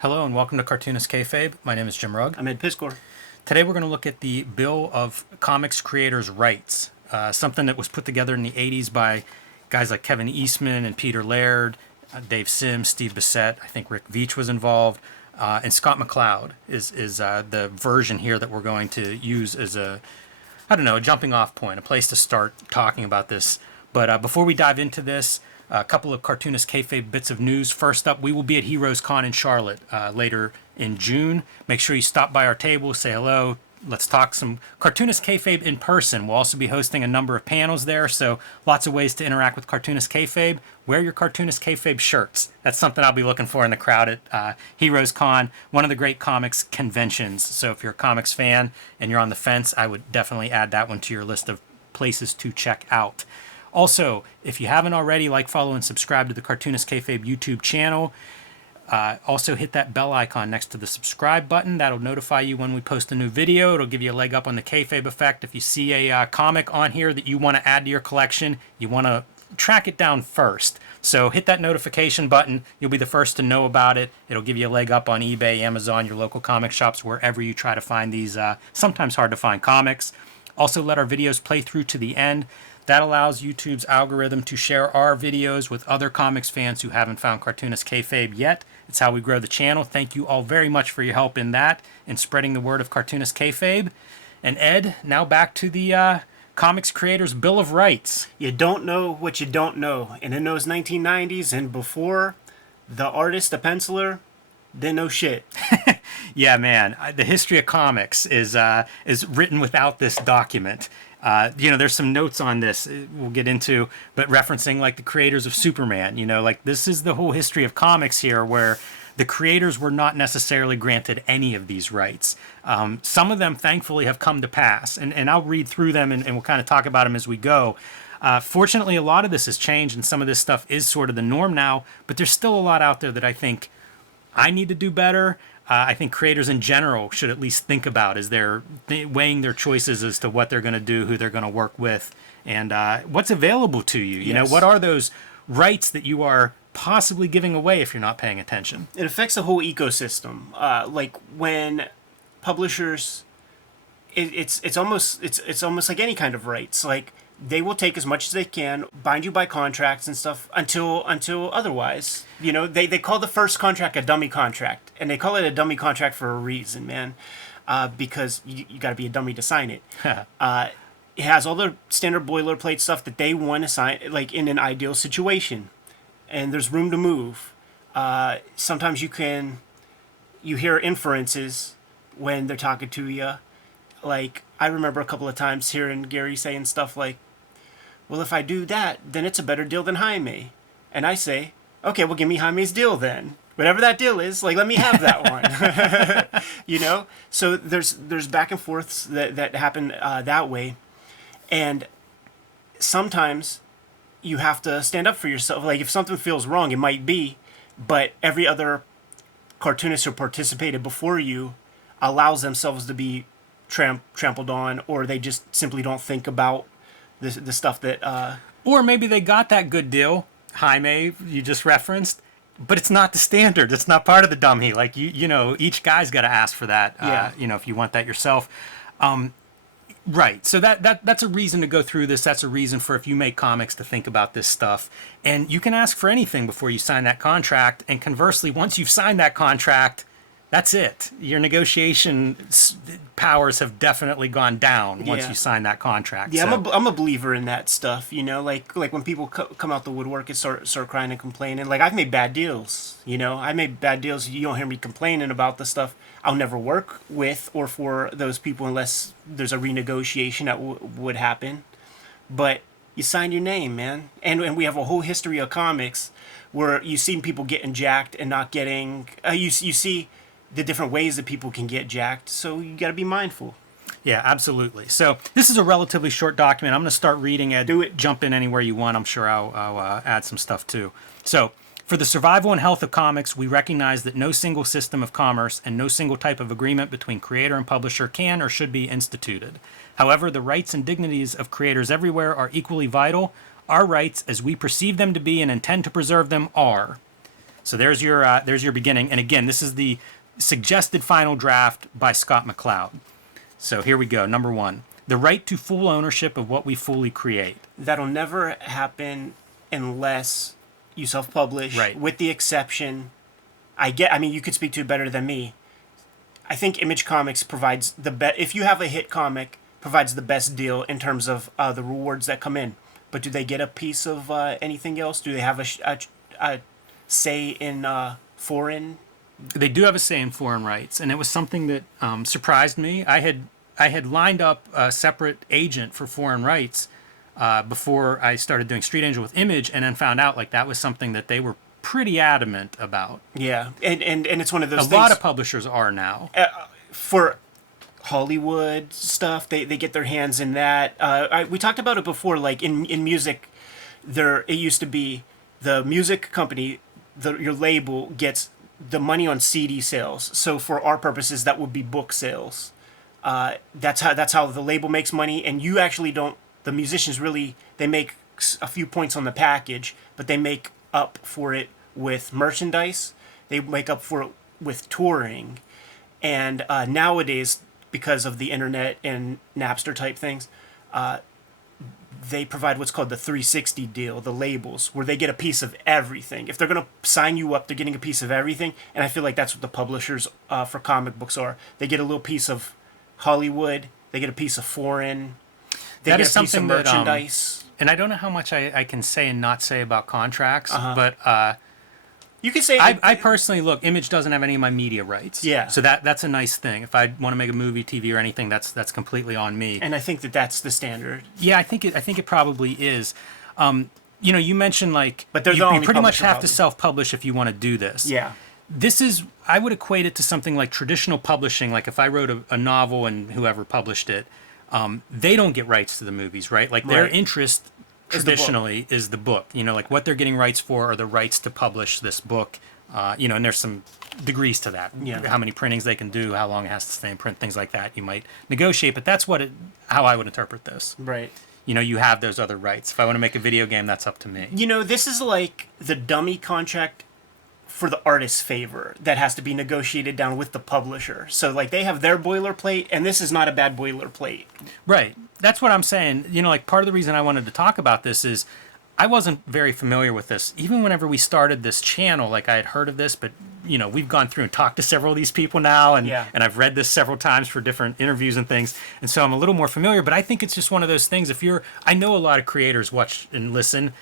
Hello and welcome to Cartoonist Kayfabe. My name is Jim Rugg. I'm Ed Piscor. Today we're going to look at the Bill of Comics Creators' Rights, something that was put together in the 80s by guys like Kevin Eastman and Peter Laird, Dave Sims, Steve Bissette. I think Rick Veitch was involved, and Scott McCloud is the version here that we're going to use as a jumping off point, a place to start talking about this. But before we dive into this, a couple of Cartoonist Kayfabe bits of news. First up, we will be at Heroes Con in Charlotte later in June. Make sure you stop by our table, say hello. Let's talk some Cartoonist Kayfabe in person. We'll also be hosting a number of panels there, so lots of ways to interact with Cartoonist Kayfabe. Wear your Cartoonist Kayfabe shirts. That's something I'll be looking for in the crowd at Heroes Con, one of the great comics conventions. So if you're a comics fan and you're on the fence, I would definitely add that one to your list of places to check out. Also, if you haven't already, like, follow, and subscribe to the Cartoonist Kayfabe YouTube channel. Also, hit that bell icon next to the subscribe button. That'll notify you when we post a new video. It'll give you a leg up on the Kayfabe effect. If you see a comic on here that you want to add to your collection, you want to track it down first. So hit that notification button. You'll be the first to know about it. It'll give you a leg up on eBay, Amazon, your local comic shops, wherever you try to find these sometimes hard to find comics. Also, let our videos play through to the end. That allows YouTube's algorithm to share our videos with other comics fans who haven't found Cartoonist Kayfabe yet. It's how we grow the channel. Thank you all very much for your help in that and spreading the word of Cartoonist Kayfabe. And Ed, now back to the Comics Creators' Bill of Rights. You don't know what you don't know. And in those 1990s and before, the artist, the penciler, didn't know shit. Yeah, man. The history of comics is written without this document. There's some notes on this we'll get into, but referencing like the creators of Superman, like this is the whole history of comics here where the creators were not necessarily granted any of these rights. Some of them thankfully have come to pass, and I'll read through them and we'll kind of talk about them as we go. Fortunately, a lot of this has changed and some of this stuff is sort of the norm now, but there's still a lot out there that I think I need to do better. I think creators in general should at least think about as they're weighing their choices as to what they're going to do, who they're going to work with, and what's available to you. You know, what are those rights that you are possibly giving away if you're not paying attention? It affects the whole ecosystem. Like when publishers, it's almost like any kind of rights. Like they will take as much as they can, bind you by contracts and stuff until otherwise. They call the first contract a dummy contract, and they call it a dummy contract for a reason, man. Because you got to be a dummy to sign it. It has all the standard boilerplate stuff that they want to sign, like in an ideal situation, and there's room to move. Sometimes you hear inferences when they're talking to you. Like I remember a couple of times hearing Gary saying stuff like, well, if I do that, then it's a better deal than Jaime. And I say, okay, well, give me Jaime's deal then. Whatever that deal is, like, let me have that one. So there's back and forths that happen that way. And sometimes you have to stand up for yourself. Like, if something feels wrong, it might be, but every other cartoonist who participated before you allows themselves to be trampled on, or they just simply don't think about the stuff that or maybe they got that good deal, Jaime, you just referenced, but it's not the standard. It's not part of the dummy. Like each guy's got to ask for that. If you want that yourself. Right. So that's a reason to go through this. That's a reason for, if you make comics, to think about this stuff. And you can ask for anything before you sign that contract. And conversely, once you've signed that contract, that's it. Your negotiation powers have definitely gone down once you sign that contract. Yeah, so. I'm a believer in that stuff. Like when people come out the woodwork and start crying and complaining. Like, I've made bad deals. I made bad deals. You don't hear me complaining about the stuff. I'll never work with or for those people unless there's a renegotiation that would happen. But you sign your name, man. And we have a whole history of comics where you've seen people getting jacked and not getting. You see the different ways that people can get jacked, so you got to be mindful. Yeah, absolutely. So this is a relatively short document. I'm going to start reading it. Do it. Jump in anywhere you want. I'm sure I'll add some stuff too. So, for the survival and health of comics, we recognize that no single system of commerce and no single type of agreement between creator and publisher can or should be instituted. However, the rights and dignities of creators everywhere are equally vital. Our rights, as we perceive them to be and intend to preserve them, are So there's your beginning. And again, this is the suggested final draft by Scott McCloud. So here we go. Number 1, the right to full ownership of what we fully create. That'll never happen unless you self-publish. Right. With the exception, I mean, you could speak to it better than me. I think Image Comics provides the best. If you have a hit comic, provides the best deal in terms of the rewards that come in. But do they get a piece of anything else? Do they have a say in foreign? They do have a say in foreign rights, and it was something that surprised me. I had lined up a separate agent for foreign rights before I started doing Street Angel with Image, and then found out like that was something that they were pretty adamant about. Yeah, and it's one of those A things. lot of publishers are now. For Hollywood stuff, they get their hands in that. We talked about it before, like in music, it used to be the music company, your label gets the money on CD sales. So for our purposes, that would be book sales. That's how the label makes money, and you actually don't. The musicians really, they make a few points on the package, but they make up for it with merchandise. They make up for it with touring, and nowadays, because of the internet and Napster type things, they provide what's called the 360 deal, the labels, where they get a piece of everything. If they're going to sign you up, they're getting a piece of everything. And I feel like that's what the publishers for comic books are. They get a little piece of Hollywood. They get a piece of foreign. They That get is a piece of something that, merchandise. And I don't know how much I can say and not say about contracts, but You could say... I personally, look, Image doesn't have any of my media rights. Yeah. So that's a nice thing. If I want to make a movie, TV, or anything, that's completely on me. And I think that's the standard. Yeah, I think it probably is. You mentioned like, But they're the you only pretty much publisher, have probably. to self-publish if you want to do this. Yeah. This is, I would equate it to something like traditional publishing. Like if I wrote a novel and whoever published it, they don't get rights to the movies, right? Like their Right. interest traditionally is the book. Like what they're getting rights for are the rights to publish this book. And there's some degrees to that. Yeah. How many printings they can do, how long it has to stay in print, things like that. You might negotiate, but that's how I would interpret this. Right. You have those other rights. If I want to make a video game, that's up to me. This is like the dummy contract for the artist's favor that has to be negotiated down with the publisher. So, like, they have their boilerplate, and this is not a bad boilerplate. Right. That's what I'm saying. Like, part of the reason I wanted to talk about this is I wasn't very familiar with this. Even whenever we started this channel, like, I had heard of this, but, we've gone through and talked to several of these people now, and I've read this several times for different interviews and things, and so I'm a little more familiar, but I think it's just one of those things. I know a lot of creators watch and listen.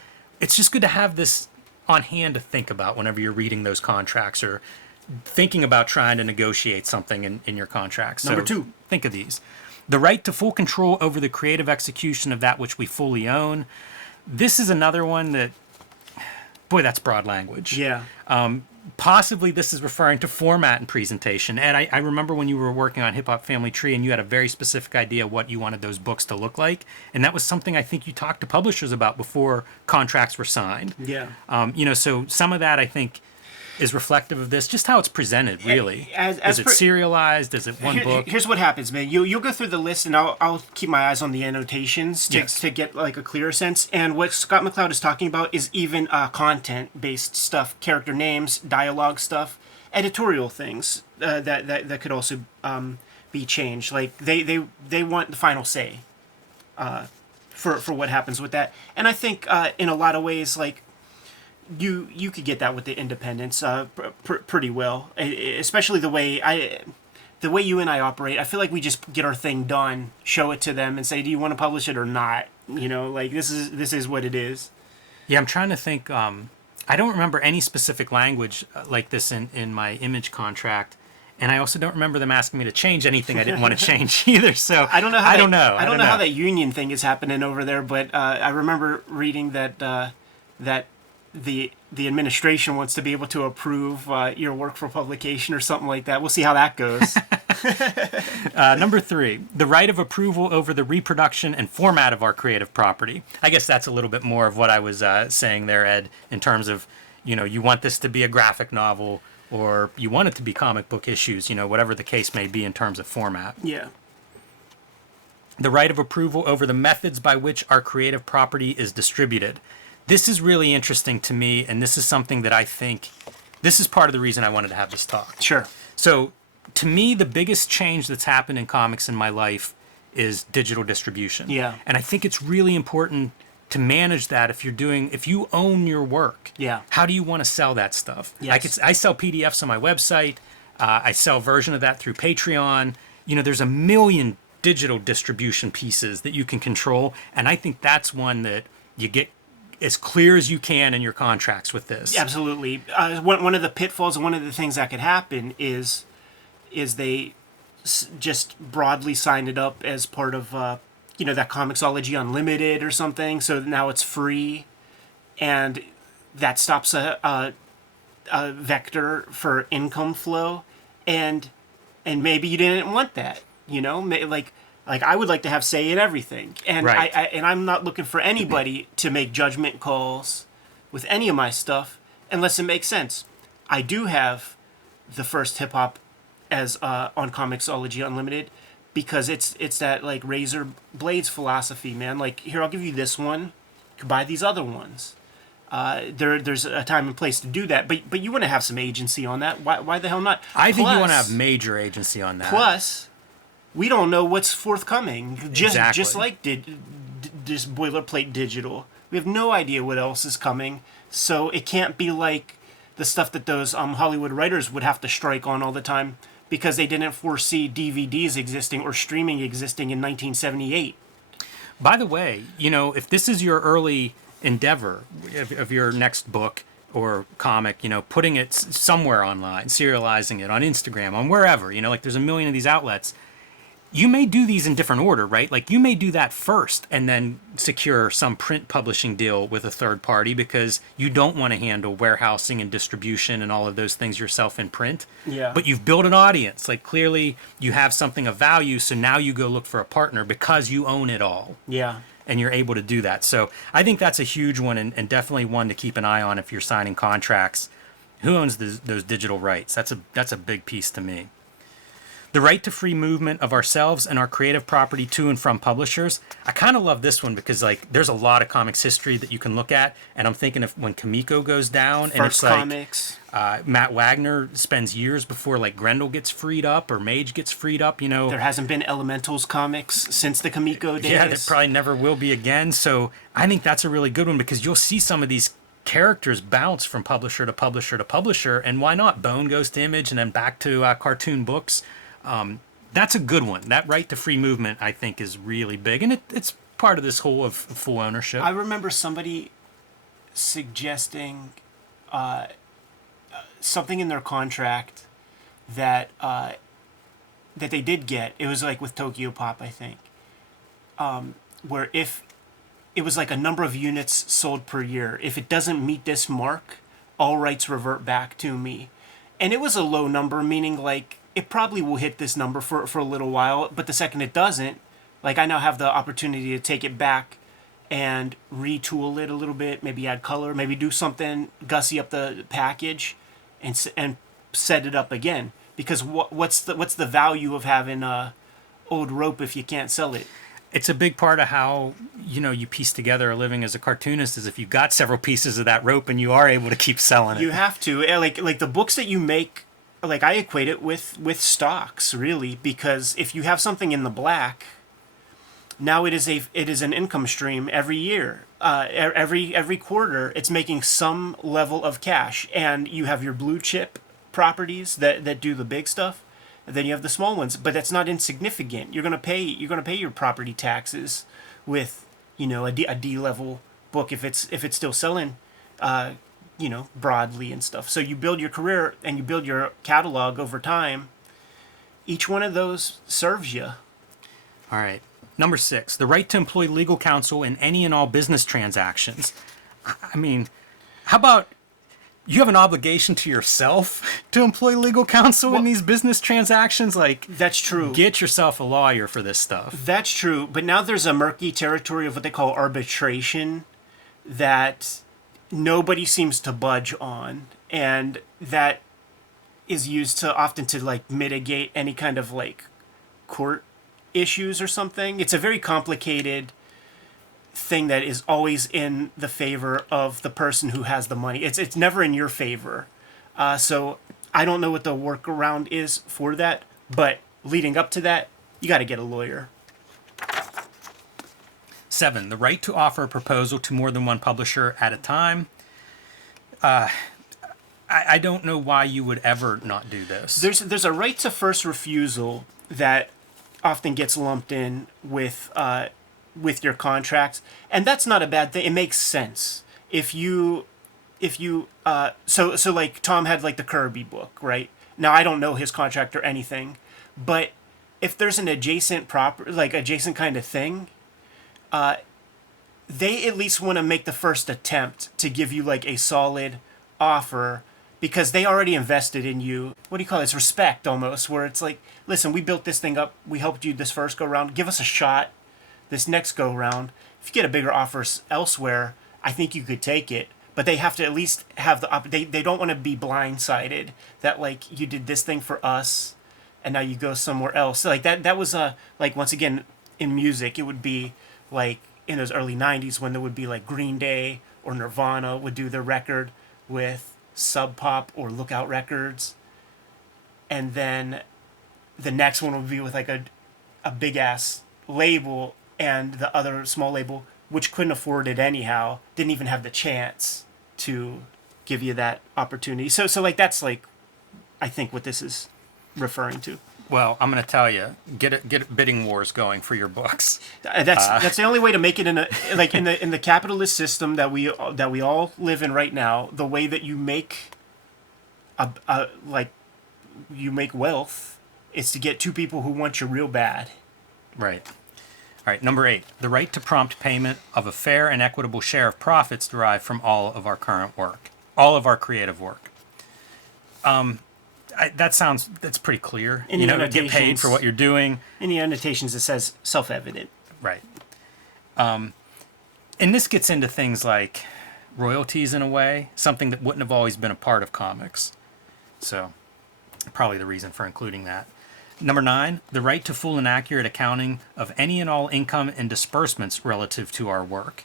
It's just good to have this on hand to think about whenever you're reading those contracts or thinking about trying to negotiate something in your contracts. Number 2. Think of these. The right to full control over the creative execution of that which we fully own. This is another one that, boy, that's broad language. Yeah. Possibly this is referring to format and presentation. And I remember when you were working on Hip Hop Family Tree and you had a very specific idea what you wanted those books to look like. And that was something I think you talked to publishers about before contracts were signed. Yeah. So some of that I think is reflective of this, just how it's presented, really. Is it serialized? Is it one book? Here's what happens, man. You'll go through the list, and I'll keep my eyes on the annotations to get like a clearer sense. And what Scott McCloud is talking about is even content-based stuff, character names, dialogue stuff, editorial things that could also be changed. Like they want the final say for what happens with that. And I think in a lot of ways, like, you could get that with the independents pretty well, especially the way you and I operate. I feel like we just get our thing done, show it to them, and say, "Do you want to publish it or not?" Like this is what it is. Yeah, I'm trying to think. I don't remember any specific language like this in my Image contract, and I also don't remember them asking me to change anything I didn't want to change either. So I don't know. I don't know how that union thing is happening over there, but I remember reading that the administration wants to be able to approve your work for publication or something like that. We'll see how that goes. Number 3, the right of approval over the reproduction and format of our creative property. I guess that's a little bit more of what I was saying there, Ed, in terms of, you want this to be a graphic novel or you want it to be comic book issues, whatever the case may be in terms of format. Yeah. The right of approval over the methods by which our creative property is distributed. This is really interesting to me, and this is something that I think this is part of the reason I wanted to have this talk. Sure. So, to me, the biggest change that's happened in comics in my life is digital distribution. Yeah. And I think it's really important to manage that if you own your work. Yeah. How do you want to sell that stuff? Yes. I sell PDFs on my website. I sell a version of that through Patreon. There's a million digital distribution pieces that you can control. And I think that's one that you get as clear as you can in your contracts with this. Absolutely. One of the pitfalls, and one of the things that could happen is they just broadly sign it up as part of that Comixology Unlimited or something. So now it's free, and that stops a vector for income flow, and maybe you didn't want that. Like I would like to have say in everything, and Right. I'm not looking for anybody to make judgment calls with any of my stuff unless it makes sense. I do have the first hip hop as on Comixology Unlimited because it's that like razor blades philosophy, man. Like, here, I'll give you this one. You can buy these other ones. There's a time and place to do that, but you want to have some agency on that. Why the hell not? I think you want to have major agency on that. Plus, we don't know what's forthcoming. Exactly. Just like just boilerplate digital, we have no idea what else is coming. So it can't be like the stuff that those Hollywood writers would have to strike on all the time because they didn't foresee DVDs existing or streaming existing in 1978. By the way, if this is your early endeavor of your next book or comic, putting it somewhere online, serializing it on Instagram, on wherever, like there's a million of these outlets. You may do these in different order, right? Like you may do that first and then secure some print publishing deal with a third party because you don't want to handle warehousing and distribution and all of those things yourself in print. Yeah. But you've built an audience. Like clearly you have something of value. So now you go look for a partner because you own it all. Yeah. And you're able to do that. So I think that's a huge one and definitely one to keep an eye on if you're signing contracts. Who owns those digital rights? That's a big piece to me. The right to free movement of ourselves and our creative property to and from publishers. I kind of love this one because like there's a lot of comics history that you can look at, and I'm thinking of when Kamiko goes down, and it's like comics. Matt Wagner spends years before like Grendel gets freed up or Mage gets freed up. There hasn't been Elementals comics since the Kamiko days. Yeah, there probably never will be again. So I think that's a really good one because you'll see some of these characters bounce from publisher to publisher to publisher, and why not? Bone goes to Image and then back to Cartoon Books. That's a good one. That right to free movement, I think, is really big, and it's part of this whole of full ownership. I remember somebody suggesting something in their contract that that they did get. It was like with Tokyo Pop, I think, where if it was like a number of units sold per year, if it doesn't meet this mark, all rights revert back to me. And it was a low number, meaning like it probably will hit this number for a little while, but the second it doesn't, like I now have the opportunity to take it back and retool it a little bit, maybe add color, maybe do something, gussy up the package, and set it up again. Because what's the value of having old rope if you can't sell it? It's a big part of how you piece together a living as a cartoonist is if you've got several pieces of that rope and you are able to keep selling it. You have to. Like the books that you make, like I equate it with stocks really, because if you have something in the black, now it is an income stream every year. Every quarter it's making some level of cash, and you have your blue chip properties that do the big stuff. And then you have the small ones, but that's not insignificant. You're gonna pay your property taxes with a D level book if it's still selling broadly and stuff. So you build your career and you build your catalog over time. Each one of those serves you. All right. Number 6, the right to employ legal counsel in any and all business transactions. I mean, how about you have an obligation to yourself to employ legal counsel in these business transactions? Like, that's true. Get yourself a lawyer for this stuff. That's true. But now there's a murky territory of what they call arbitration that nobody seems to budge on, and that is used often to like mitigate any kind of like court issues or something. It's a very complicated thing that is always in the favor of the person who has the money. It's never in your favor. So I don't know what the workaround is for that, but leading up to that, you got to get a lawyer. 7, the right to offer a proposal to more than one publisher at a time. I don't know why you would ever not do this. There's a right to first refusal that often gets lumped in with your contracts, and that's not a bad thing. It makes sense if you so like Tom had like the Kirby book, right? Now I don't know his contract or anything, but if there's an adjacent adjacent kind of thing, they at least want to make the first attempt to give you like a solid offer because they already invested in you. What do you call it? It's respect almost, where it's like, listen, we built this thing up. We helped you this first go round. Give us a shot this next go round. If you get a bigger offer elsewhere, I think you could take it. But they have to at least have they don't want to be blindsided that like you did this thing for us and now you go somewhere else. So, like that was like once again in music, it would be like in those early 90s when there would be like Green Day or Nirvana would do their record with Sub Pop or Lookout Records, and then the next one would be with like a big ass label, and the other small label, which couldn't afford it anyhow, didn't even have the chance to give you that opportunity. So like that's like I think what this is referring to. Well, I'm going to tell you, get bidding wars going for your books. That's the only way to make it in the capitalist system that we all live in right now. The way that you make you make wealth is to get two people who want you real bad. Right. All right. Number 8, the right to prompt payment of a fair and equitable share of profits derived from all of our current work, all of our creative work. That's pretty clear. Get paid for what you're doing. In the annotations, it says self-evident. Right. And this gets into things like royalties in a way, something that wouldn't have always been a part of comics. So, probably the reason for including that. Number 9, the right to full and accurate accounting of any and all income and disbursements relative to our work.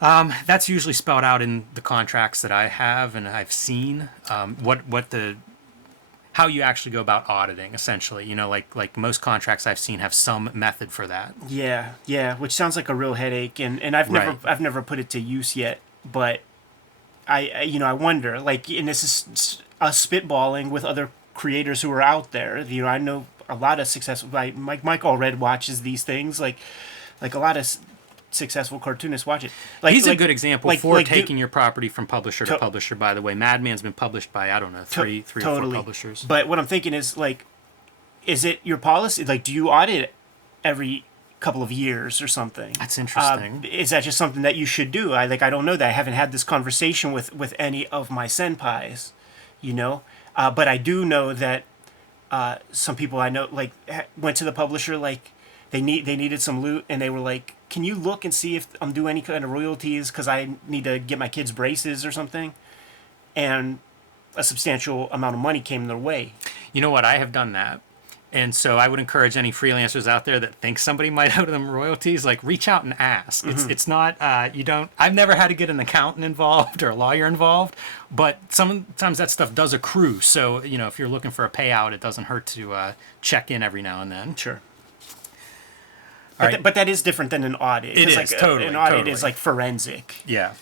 That's usually spelled out in the contracts that I have and I've seen. How you actually go about auditing, essentially. Like most contracts I've seen have some method for that. Yeah, which sounds like a real headache, and I've never put it to use yet. But I wonder, like, and this is us spitballing with other creators who are out there. I know a lot of successful. Mike Allred watches these things, like a lot of successful cartoonists watch it. He's a good example for taking your property from publisher to publisher, by the way. Madman's been published by, I don't know, three or four publishers. But what I'm thinking is, like, is it your policy? Like, do you audit every couple of years or something? That's interesting. Is that just something that you should do? I don't know that. I haven't had this conversation with any of my senpais, but I do know that some people I know, like, went to the publisher, like, they needed some loot, and they were like, can you look and see if I'm doing any kind of royalties because I need to get my kids braces or something? And a substantial amount of money came their way. You know what? I have done that. And so I would encourage any freelancers out there that think somebody might owe them royalties, like, reach out and ask. Mm-hmm. It's not, I've never had to get an accountant involved or a lawyer involved, but sometimes that stuff does accrue. So, if you're looking for a payout, it doesn't hurt to check in every now and then. Sure. But that is different than an audit. It is, totally. An audit is like forensic. Yeah.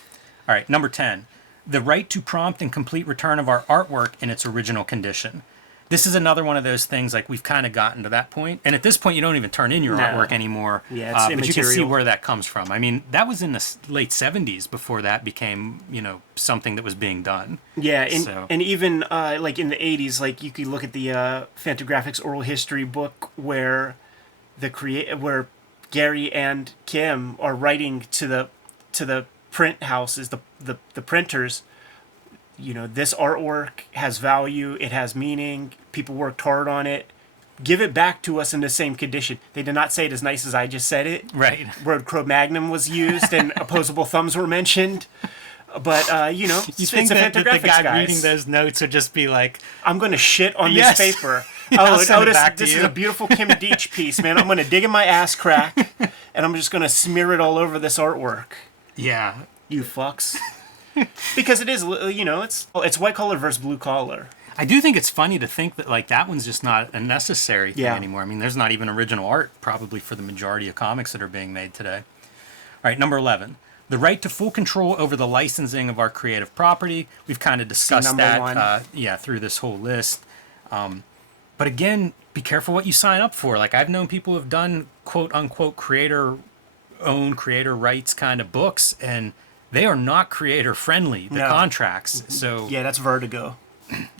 All right, number 10. The right to prompt and complete return of our artwork in its original condition. This is another one of those things, like, we've kind of gotten to that point. And at this point, you don't even turn in your artwork anymore. Yeah, it's immaterial. But you can see where that comes from. I mean, that was in the late 70s before that became, something that was being done. Yeah, and even, like, in the 80s, like, you could look at the Fantagraphics oral history book where where Gary and Kim are writing to the print houses, the printers. This artwork has value. It has meaning. People worked hard on it. Give it back to us in the same condition. They did not say it as nice as I just said it. Right. Word Cro-Magnon was used and opposable thumbs were mentioned. But, you think that the guy reading those notes would just be like, I'm going to shit on this paper. This is a beautiful Kim Deitch piece, man. I'm going to dig in my ass crack, and I'm just going to smear it all over this artwork. Yeah. You fucks. Because it is, it's white collar versus blue collar. I do think it's funny to think that like that one's just not a necessary thing Yeah. anymore. I mean, there's not even original art probably for the majority of comics that are being made today. All right, number 11. The right to full control over the licensing of our creative property. We've kind of discussed number that one. through this whole list. But again, be careful what you sign up for. Like I've known people who've done quote unquote creator rights kind of books, and they are not creator friendly, the No. contracts. So Yeah, that's Vertigo.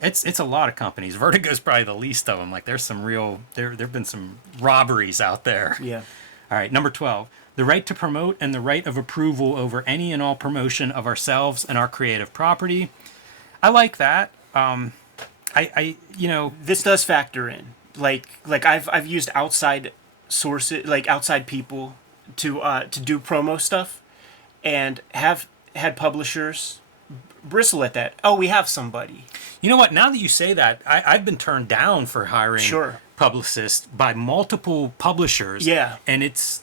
it's a lot of companies. Vertigo's probably the least of them. Like there's some real there've been some robberies out there. Yeah. All right, number 12. The right to promote and the right of approval over any and all promotion of ourselves and our creative property. I like that. This does factor in. Like I've used outside sources, like outside people to do promo stuff, and have had publishers bristle at that. Oh, we have somebody. You know what? Now that you say that, I've been turned down for hiring Sure. publicists by multiple publishers. Yeah. And it's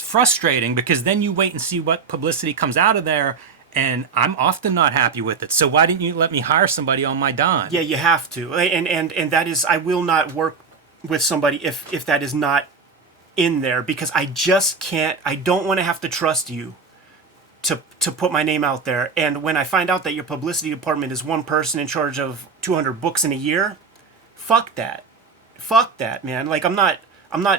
frustrating because then you wait and see what publicity comes out of there, and I'm often not happy with it. So why didn't you let me hire somebody on my dime? Yeah, you have to. And that is, I will not work with somebody if that is not in there, because I just can't. I don't want to have to trust you to put my name out there. And when I find out that your publicity department is one person in charge of 200 books in a year, fuck that. Fuck that, man. Like I'm not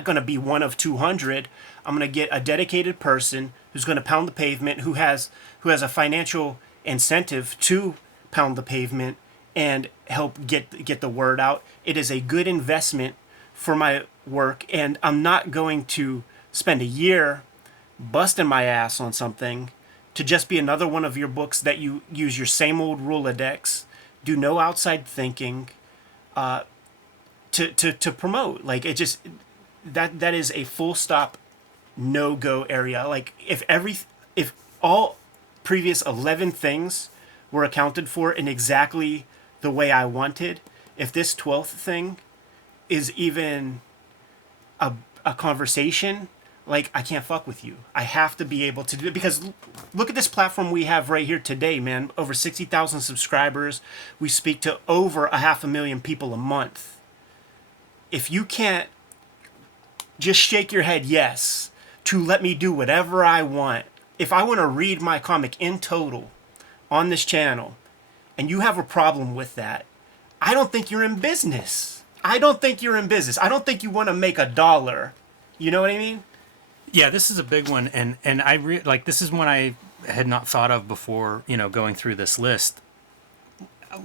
going to be one of 200. I'm going to get a dedicated person who's going to pound the pavement, who has a financial incentive to pound the pavement and help get the word out. It is a good investment for my work, and I'm not going to spend a year busting my ass on something to just be another one of your books that you use your same old Rolodex, do no outside thinking, to promote. Like it just that is a full stop no-go area. Like if all previous 11 things were accounted for in exactly the way I wanted, if this 12th thing is even a conversation, like I can't fuck with you. I have to be able to do it, because look at this platform we have right here today, man. Over 60,000 subscribers. We speak to over 500,000 people a month. If you can't just shake your head yes to let me do whatever I want, if I want to read my comic in total on this channel and you have a problem with that, I don't think you're in business. I don't think you're in business. I don't think you want to make $1. You know what I mean? Yeah, this is a big one, and this is one I had not thought of before, going through this list.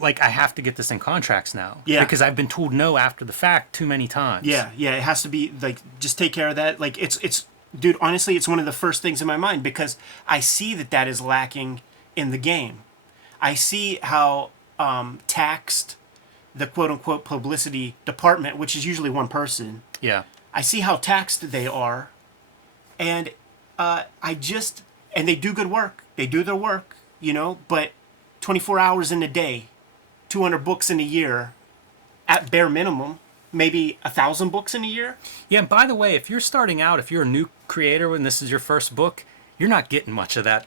Like, I have to get this in contracts now. Yeah. Because I've been told no after the fact too many times. Yeah, it has to be, like, just take care of that. Like, it's dude, honestly, it's one of the first things in my mind, because I see that is lacking in the game. I see how taxed the quote-unquote publicity department, which is usually one person, Yeah. I see how taxed they are, and and they do good work. They do their work, but 24 hours in a day, 200 books in a year, at bare minimum, maybe 1,000 books in a year. Yeah, and by the way, if you're starting out, if you're a new creator and this is your first book, you're not getting much of that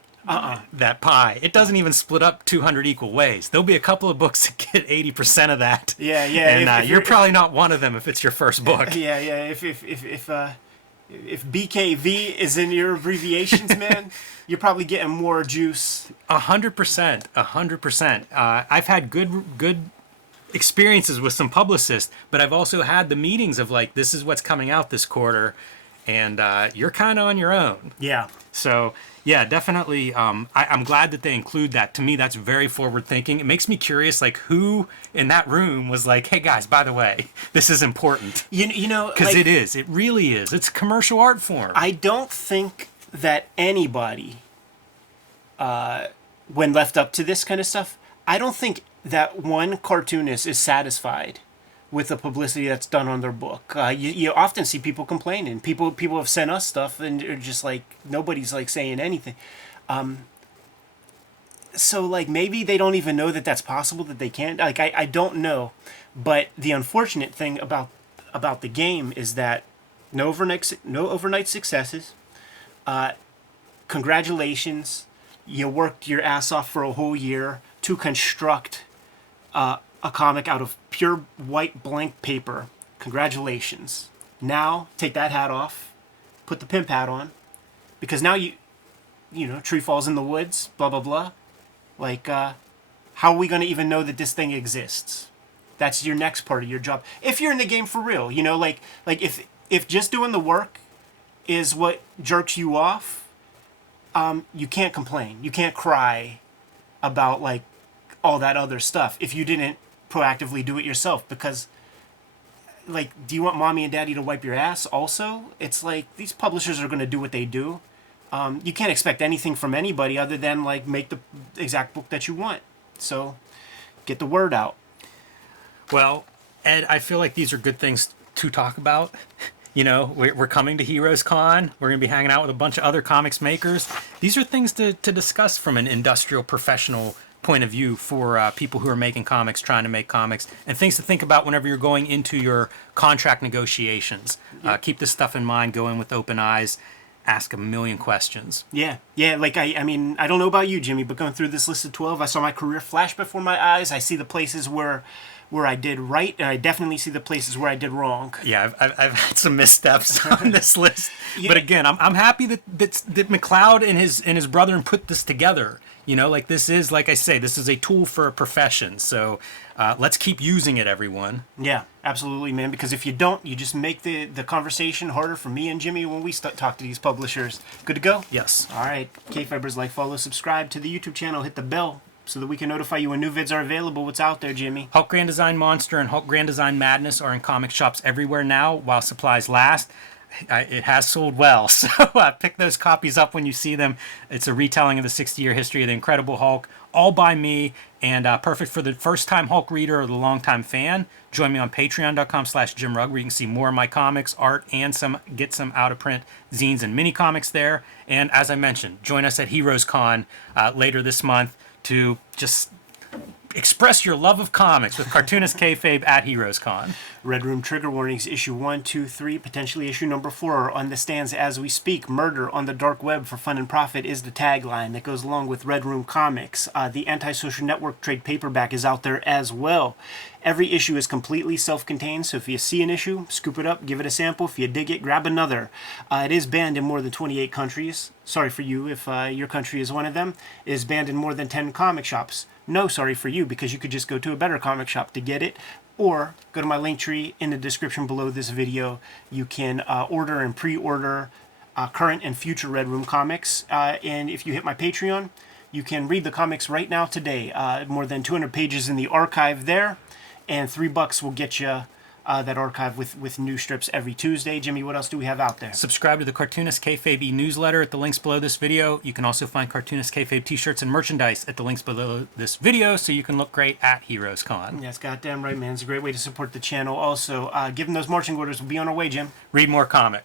that pie. It doesn't even split up 200 equul ways. There'll be a couple of books that get 80% of that. Yeah. And if you're probably not one of them if it's your first book. Yeah. If BKV is in your abbreviations, man, you're probably getting more juice. 100%. 100%. I've had good experiences with some publicists, but I've also had the meetings of like, this is what's coming out this quarter, and you're kind of on your own. Yeah. So, yeah, definitely. I'm glad that they include that. To me, that's very forward thinking. It makes me curious, like, who in that room was like, hey, guys, by the way, this is important. Because like, it is. It really is. It's a commercial art form. I don't think that anybody, when left up to this kind of stuff, I don't think that one cartoonist is satisfied with the publicity that's done on their book. You often see people complaining. People have sent us stuff, and they're just like, nobody's like saying anything. So like maybe they don't even know that that's possible, that they can't. Like I don't know, but the unfortunate thing about the game is that no overnight successes. Congratulations, You worked your ass off for a whole year to construct a comic out of pure white blank paper. Congratulations. Now, take that hat off, put the pimp hat on, because now you know, tree falls in the woods, blah, blah, blah. Like, how are we going to even know that this thing exists? That's your next part of your job. If you're in the game for real, you know, like if just doing the work is what jerks you off, you can't complain. You can't cry about, like, all that other stuff if you didn't proactively do it yourself. Because, like, do you want mommy and daddy to wipe your ass also? It's like, these publishers are going to do what they do. You can't expect anything from anybody other than, like, make the exact book that you want. So, get the word out. Well, Ed, I feel like these are good things to talk about. You know, we're coming to Heroes Con. We're going to be hanging out with a bunch of other comics makers. These are things to discuss from an industrial, professional point of view for people who are making comics, trying to make comics, and things to think about whenever you're going into your contract negotiations. Keep this stuff in mind, go in with open eyes, ask a million questions. Yeah, like, I mean, I don't know about you, Jimmy, but going through this list of 12, I saw my career flash before my eyes. I see the places where I did right, and I definitely see the places where I did wrong. Yeah, I've had some missteps on this list, but again, I'm happy that McLeod and his brethren put this together. You know, like, this is, like I say, this is a tool for a profession. So let's keep using it, everyone. Yeah, absolutely, man. Because if you don't, you just make the conversation harder for me and Jimmy when we talk to these publishers. Good to go? Yes. All right. Kayfabers, like, follow, subscribe to the YouTube channel, hit the bell, so that we can notify you when new vids are available. What's out there, Jimmy? Hulk Grand Design Monster and Hulk Grand Design Madness are in comic shops everywhere now while supplies last. It has sold well, so pick those copies up when you see them. It's a retelling of the 60-year history of the Incredible Hulk, all by me, and perfect for the first-time Hulk reader or the long-time fan. Join me on patreon.com/JimRugg, where you can see more of my comics, art, and get some out-of-print zines and mini-comics there. And as I mentioned, join us at Heroes Con later this month to just express your love of comics with Cartoonist Kayfabe at Heroes Con. Red Room trigger warnings, issue 1, 2, 3, potentially issue number 4 are on the stands as we speak. Murder on the dark web for fun and profit is the tagline that goes along with Red Room Comics. The Antisocial Network trade paperback is out there as well. Every issue is completely self-contained, so if you see an issue, scoop it up, give it a sample. If you dig it, grab another. It is banned in more than 28 countries. Sorry for you if your country is one of them. It is banned in more than 10 comic shops. No, sorry for you, because you could just go to a better comic shop to get it, or go to my link tree in the description below this video. You can order and pre-order current and future Red Room comics, and if you hit my Patreon, you can read the comics right now today. More than 200 pages in the archive there, and $3 will get you that archive with new strips every Tuesday. Jimmy, what else do we have out there? Subscribe to the Cartoonist Kayfabe newsletter at the links below this video. You can also find Cartoonist Kayfabe t-shirts and merchandise at the links below this video, so you can look great at Heroes Con. That's goddamn right, man. It's a great way to support the channel. Also, give them those marching orders. We'll be on our way, Jim. Read more comics.